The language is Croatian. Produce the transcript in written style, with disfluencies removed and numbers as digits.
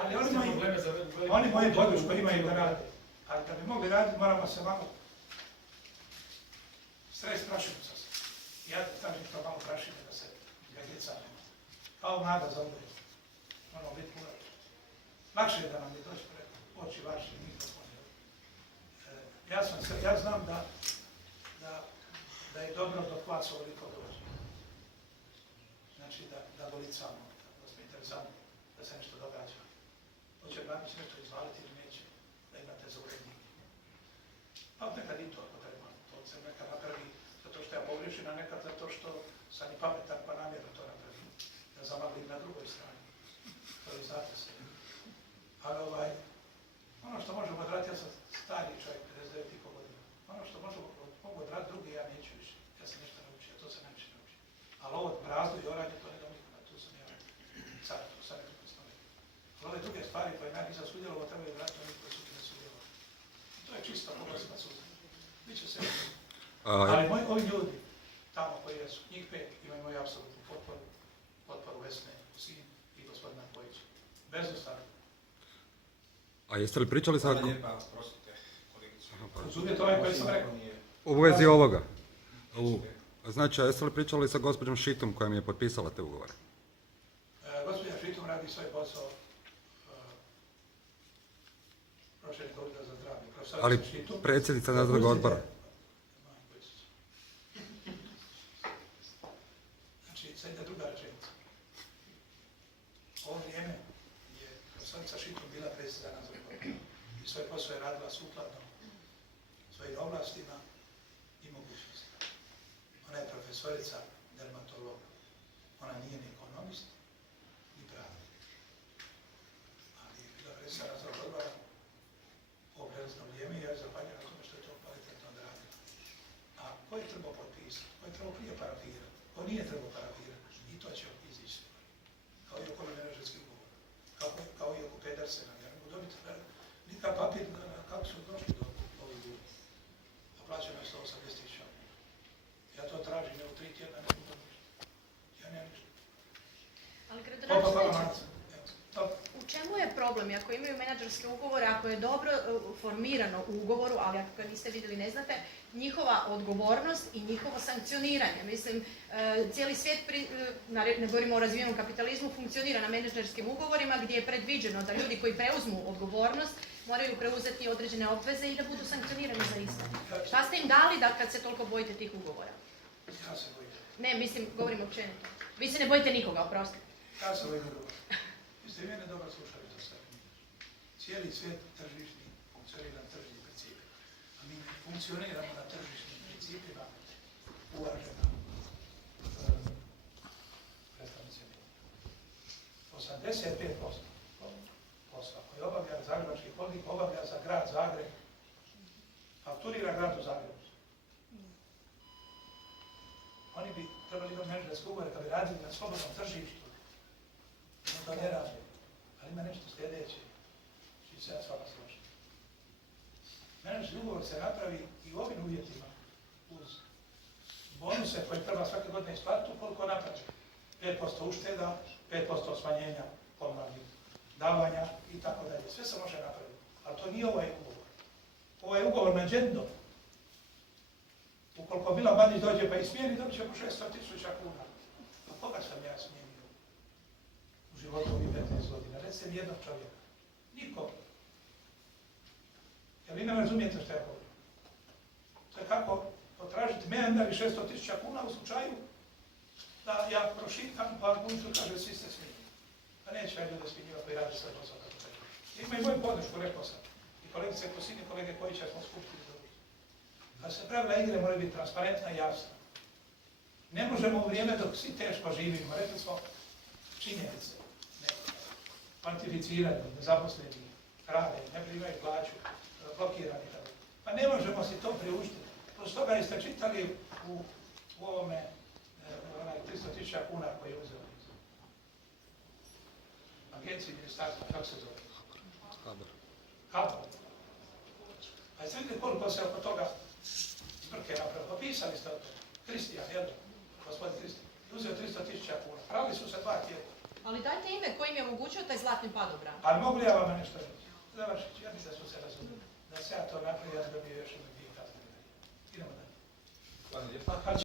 Ali oni moju podršku imaju da rade. Ali da bi mogli raditi, moramo se malo stres prašimo sa se. Ja tražim to malo prašine da se gledicamo. Kao mlada za uboju. Moramo biti puno. Lakše je da nam je doći pred oči vaše mikrofone. Ja znam da je dobro dok vas ovoliko dođe. Znači da golicamo, da smo interesantni, da se nešto događa. Hoće Branić nešto izvaliti ili neće, da imate za urednike. Pa nekad i to ako treba. To se nekad napravi zato što ja pogriješim, a nekad zato što sam i pametan pa namjerno to napravim. Da zamaglim na drugoj strani. To vi znate se. Ali ono što možemo odraditi, ja sam stari čovjek, 59,5 godina. Ono što mogu odraditi drugi, ja neću više. Ja sam nešto naučio, to se neće naučiti. Ali ovo brazdu i oranje, to ne dam nikada, tu sam ja car, to sam nekako stvari. Ali ove druge stvari koje ja nisam sudjelovao, trebaju vratiti oni koji su ti ne sudjelovali. I to je čisto poglasna suza. Biće se. Ali ovi ljudi, tamo koji jesu, njih 5 imaju moju apsolutnu potporu Vesne, Sin i gospodina Kojića. Bez ostali. A jeste li pričali sa... Uzuvjet ovaj koji sam rekao. U vezi ovoga. Znači, a jeste li pričali sa gospođom Šitum koja mi je potpisala te ugovore? Gospođa Šitum radi svoj posao. Prošeljnik odbora za zdravlje. Ali predsjednica nadzornog odbora. Znači, sad ide druga rečenica. Ovo vrijeme je profesorica Šitum bila predsjednica nadzornog odbora. I svoj posao je radila sukladno svojim ovlastima i mogućnostima. Ona je profesorica dermatologa. Ona nije ni ekonomist, ni pravnik. Ali je bila predsjednica nadzornog odbora u prelazno vrijeme i ja je zahvaljujem na tome što je to kvalitetno odradila. A ko je trebao potpisati? Ko je trebao prije parafirati? Ko nije trebao parafirati? I to će izići. Kao i oko menadžerskih ugovora. Kao i oko Pedersena. Ja ne mogu dobiti nikakav papir kako su došli do ovih ljudi. A plaćeno je 180.000. Ja to tražim, evo 3 tjedna ne mogu ništa. Ja nemam ništa. Ali gradonačelniče, u čemu je problem? Ako imaju menadžerske ugovore, ako je dobro formirano u ugovoru, ali ako ga niste vidjeli ne znate, njihova odgovornost i njihovo sankcioniranje. Mislim, cijeli svijet, ne govorimo o razvijenom kapitalizmu, funkcionira na menadžerskim ugovorima gdje je predviđeno da ljudi koji preuzmu odgovornost moraju preuzeti određene obveze i da budu sankcionirani za isto. Šta ste im dali da kad se toliko bojite tih ugovora? Ja se bojim. Ne, mislim, govorim općenito. Vi se ne bojite nikoga, oprostite. Ja se bojim ugovora. Vi ste i mene dobro slušali to sve. Cijeli svijet tržišni funkcionira na tržišnim principima. A mi ne funkcioniramo na tržišnim principima uvažena predstavnice. 85% posla koji obavlja Zagrebački holding obavlja za grad Zagreb, fakturira gradu Zagrebu. Oni bi trebali imati menadžerske ugovore kad bi radili na slobodnom tržištu. No to ne radi. Ali ima nešto sljedeće, što se ja s vama složim. Menadžerski ugovor se napravi i u ovim uvjetima uz bonuse koje treba svake godine isplatiti ukoliko napravi. 5% ušteda, 5% smanjenja komunalnih davanja i tako dalje. Sve se može napraviti. Ali to nije ovaj ugovor. Ovaj ugovor na džendo. Ukoliko Milan Bandić dođe pa i smijeni, dobit će po 600.000 kuna. A koga sam ja smijenio u životu ovih 15 godina? Recite mi jednog čovjeka. Niko. Jer vi ne razumijete što ja govorim. To je kako potražiti mene da bi 600.000 kuna u slučaju da ja prošitam, pa Bunču kaže svi ste smijeni. Pa neće ja ljude smjenjiva koji radi svoj posao kako treba. Ima i moju podršku, rekao sam. I kolegice Kosini, kolege Kojića smo skupili za uvijek. Da se pravila igre moraju biti transparentna i jasna. Ne možemo u vrijeme dok svi teško živimo, rekli smo činjenice, kvantificirani, nezaposleni, rade, ne primaju plaću, blokirani. Pa ne možemo si to priuštiti. Plus toga jeste čitali u ovome 300.000 kuna koje je uzeo agenciji ministarstva, kako se zove? Kabor. A jeste vidjeli koliko se oko toga zbrke napravilo? Popisali ste o tome. Kristijan, jedan, gospodin Kristijan, uzeo 300.000 kuna. Pravili su se 2 tjedna. Ali dajte ime kojim je omogućio taj zlatni padobran. Ali mogu li ja vama nešto reći? Završit ću, ja mislim da smo se razumeli. Da se ja to napravio, ja da bi još uvijek